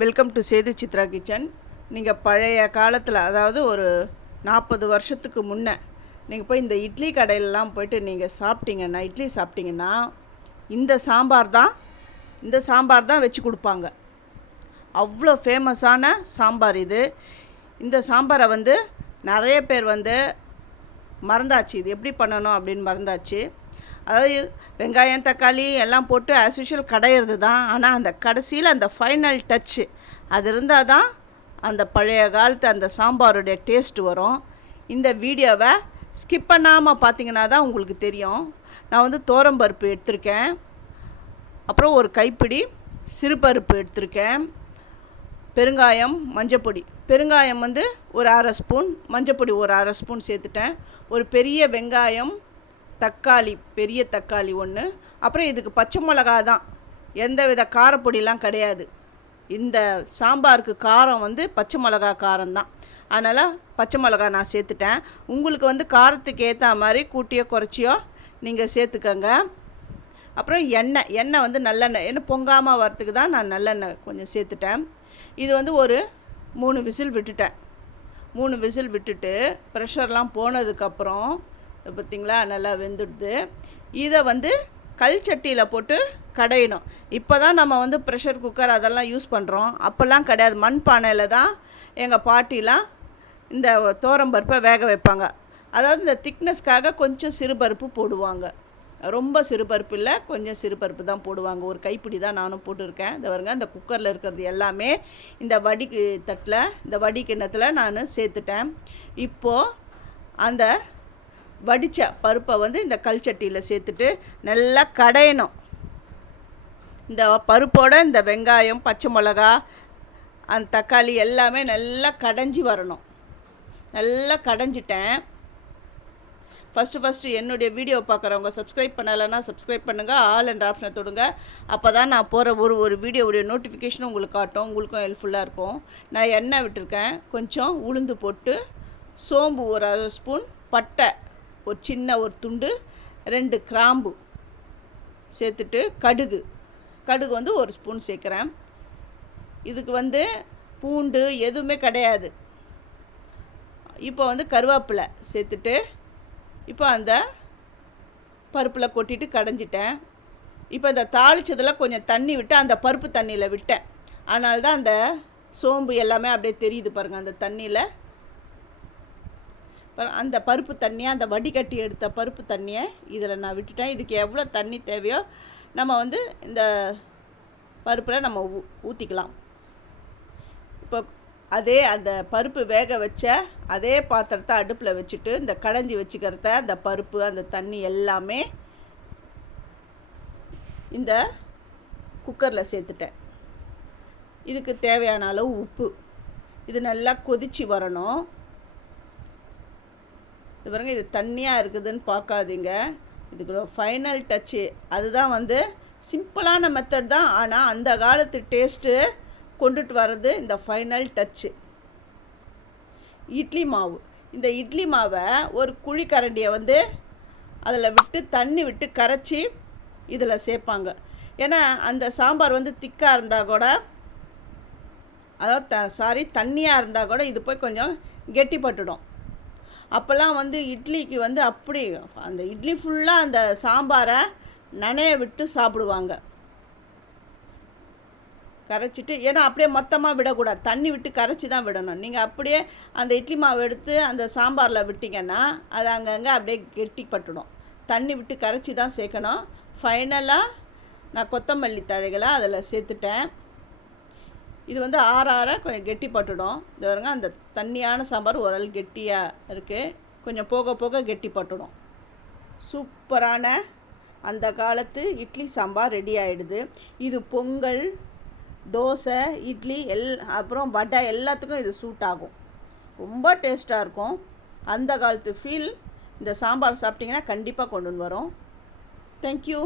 Welcome to Sethu Chitra kitchen நீங்கள் பழைய காலத்தில் அதாவது ஒரு நாற்பது வருஷத்துக்கு முன்னே நீங்கள் போய் இந்த இட்லி கடையிலலாம் போயிட்டு நீங்கள் சாப்பிட்டீங்கன்னா இட்லி சாப்பிட்டீங்கன்னா இந்த சாம்பார் தான் இந்த சாம்பார் தான் வச்சு கொடுப்பாங்க. அவ்வளோ ஃபேமஸான சாம்பார் இது. இந்த சாம்பாரை வந்து நிறைய பேர் வந்து மறந்தாச்சு. இது எப்படி பண்ணணும் அப்படின்னு மறந்தாச்சு. அதாவது வெங்காயம் தக்காளி எல்லாம் போட்டு ஆஸ் யூஷுவல் கடையிறது தான். ஆனால் அந்த கடைசியில் அந்த ஃபைனல் டச்சு அது இருந்தால் தான் அந்த பழைய காலத்து அந்த சாம்பாருடைய டேஸ்ட் வரும். இந்த வீடியோவை ஸ்கிப் பண்ணாமல் பார்த்தீங்கன்னா தான் உங்களுக்கு தெரியும். நான் வந்து தோரம்பருப்பு எடுத்திருக்கேன். அப்புறம் ஒரு கைப்பிடி சிறுபருப்பு எடுத்திருக்கேன். பெருங்காயம் மஞ்சப்பொடி. பெருங்காயம் வந்து ஒரு அரை ஸ்பூன் மஞ்சப்பொடி ஒரு அரை ஸ்பூன் சேர்த்துட்டேன். ஒரு பெரிய வெங்காயம் தக்காளி பெரிய தக்காளி ஒன்று அப்புறம் இதுக்கு பச்சை மிளகா தான். எந்த வித காரப்பொடிலாம் கிடையாது. இந்த சாம்பாருக்கு காரம் வந்து பச்சை மிளகா காரம் தான். அதனால் பச்சை மிளகா நான் சேர்த்துட்டேன். உங்களுக்கு வந்து காரத்துக்கு ஏற்ற மாதிரி கூட்டியோ குறைச்சியோ நீங்கள் சேர்த்துக்கோங்க. அப்புறம் எண்ணெய் எண்ணெய் வந்து நல்லெண்ணெய் ஏன்னா பொங்காமல் வரத்துக்கு தான் நான் நல்லெண்ணெய் கொஞ்சம் சேர்த்துட்டேன். இது வந்து ஒரு மூணு விசில் விட்டுட்டேன். மூணு விசில் விட்டுட்டு ப்ரெஷர்லாம் போனதுக்கப்புறம் பார்த்திங்களா நல்லா வெந்துடுது. இதை வந்து கல் சட்டியில் போட்டு கடையணும். இப்போ தான் நம்ம வந்து ப்ரெஷர் குக்கர் அதெல்லாம் யூஸ் பண்ணுறோம் அப்போல்லாம் கிடையாது. மண் பானையில் தான் எங்கள் பாட்டிலாம் இந்த தோரம்பருப்பை வேக வைப்பாங்க. அதாவது இந்த திக்னஸ்க்காக கொஞ்சம் சிறுபருப்பு போடுவாங்க. ரொம்ப சிறுபருப்பு இல்லை கொஞ்சம் சிறுபருப்பு தான் போடுவாங்க. ஒரு கைப்பிடி தான் நானும் போட்டிருக்கேன். இந்த வருங்க இந்த குக்கரில் இருக்கிறது எல்லாமே இந்த வடி தட்டில் இந்த வடி கிண்ணத்தில் நான் சேர்த்துட்டேன். இப்போது அந்த வடித்த பருப்பை வந்து இந்த கல் சட்டியில் சேர்த்துட்டு நல்லா கடையணும். இந்த பருப்போட இந்த வெங்காயம் பச்சை மிளகா அந்த தக்காளி எல்லாமே நல்லா கடைஞ்சி வரணும். நல்லா கடைஞ்சிட்டேன். ஃபஸ்ட்டு ஃபஸ்ட்டு என்னுடைய வீடியோ பார்க்குறவங்க சப்ஸ்கிரைப் பண்ணலைன்னா சப்ஸ்கிரைப் பண்ணுங்கள் ஆல் என்ற ஆப்ஷனை தொடுங்க. அப்போ தான் நான் போகிற ஒரு ஒரு வீடியோவுடைய நோட்டிஃபிகேஷனும் உங்களுக்கு காட்டும் உங்களுக்கும் ஹெல்ப்ஃபுல்லாக இருக்கும். நான் எண்ணெய் விட்டுருக்கேன். கொஞ்சம் உளுந்து போட்டு சோம்பு ஒரு அரை ஸ்பூன் பட்டை ஒரு சின்ன ஒரு துண்டு ரெண்டு கிராம்பு சேர்த்துட்டு கடுகு. கடுகு வந்து ஒரு ஸ்பூன் சேர்க்குறேன். இதுக்கு வந்து பூண்டு எதுவுமே கிடையாது. இப்போ வந்து கருவேப்பிலை சேர்த்துட்டு இப்போ அந்த பருப்பில் கொட்டிட்டு கடைஞ்சிட்டேன். இப்போ இந்த தாளிச்சதில் கொஞ்சம் தண்ணி விட்டு அந்த பருப்பு தண்ணியில் விட்டேன். அதனால தான் அந்த சோம்பு எல்லாமே அப்படியே தெரியுது பாருங்கள் அந்த தண்ணியில். அந்த பருப்பு தண்ணியை அந்த வடிகட்டி எடுத்த பருப்பு தண்ணியை இதில் நான் விட்டுட்டேன். இதுக்கு எவ்வளோ தண்ணி தேவையோ நம்ம வந்து இந்த பருப்பில் நம்ம ஊ ஊற்றிக்கலாம் இப்போ அதே அந்த பருப்பு வேக வச்ச அதே பாத்திரத்தை அடுப்பில் வச்சுட்டு இந்த கடைஞ்சி வச்சுக்கிறத அந்த பருப்பு அந்த தண்ணி எல்லாமே இந்த குக்கரில் சேர்த்துட்டேன். இதுக்கு தேவையான அளவு உப்பு. இது நல்லா கொதித்து வரணும். இது பாருங்கள் இது தண்ணியாக இருக்குதுன்னு பார்க்காதீங்க. இதுக்கு ஃபைனல் டச்சு அதுதான் வந்து சிம்பிளான மெத்தட் தான். ஆனால் அந்த காலத்து டேஸ்ட்டு கொண்டுட்டு வர்றது இந்த ஃபைனல் டச்சு இட்லி மாவு. இந்த இட்லி மாவை ஒரு குழி கரண்டியை வந்து அதில் விட்டு தண்ணி விட்டு கரைச்சி இதில் சேர்ப்பாங்க. ஏன்னா அந்த சாம்பார் வந்து திக்காக இருந்தால் கூட அதாவது த சாரி தண்ணியாக இருந்தால் கூட இது போய் கொஞ்சம் கெட்டிப்பட்டுடும். அப்போல்லாம் வந்து இட்லிக்கு வந்து அப்படி அந்த இட்லி ஃபுல்லாக அந்த சாம்பாரை நனைய விட்டு சாப்பிடுவாங்க. கரைச்சிட்டு ஏன்னா அப்படியே மொத்தமாக விடக்கூடாது. தண்ணி விட்டு கரைச்சி தான் விடணும். நீங்கள் அப்படியே அந்த இட்லி மாவு எடுத்து அந்த சாம்பாரில் விட்டிங்கன்னா அது அங்கங்கே அப்படியே கெட்டிப்பட்டுடும் தண்ணி விட்டு கரைச்சி தான் சேர்க்கணும். ஃபைனலாக நான் கொத்தமல்லி தழைகளை அதில் சேர்த்துட்டேன். இது வந்து ஆற ஆற கொஞ்சம் கெட்டிப்பட்டுடும் இது வருங்க அந்த தண்ணியான சாம்பார் ஓரளவு கெட்டியாக இருக்குது கொஞ்சம் போக போக கெட்டிப்பட்டுடும் சூப்பரான அந்த காலத்து இட்லி சாம்பார் ரெடி ஆகிடுது இது பொங்கல் தோசை இட்லி எல் அப்புறம் வடை எல்லாத்துக்கும் இது சூட் ஆகும். ரொம்ப டேஸ்ட்டாக இருக்கும். அந்த காலத்து ஃபீல் இந்த சாம்பார் சாப்பிட்டிங்கன்னா கண்டிப்பாக கொண்டு வரும். தேங்க்யூ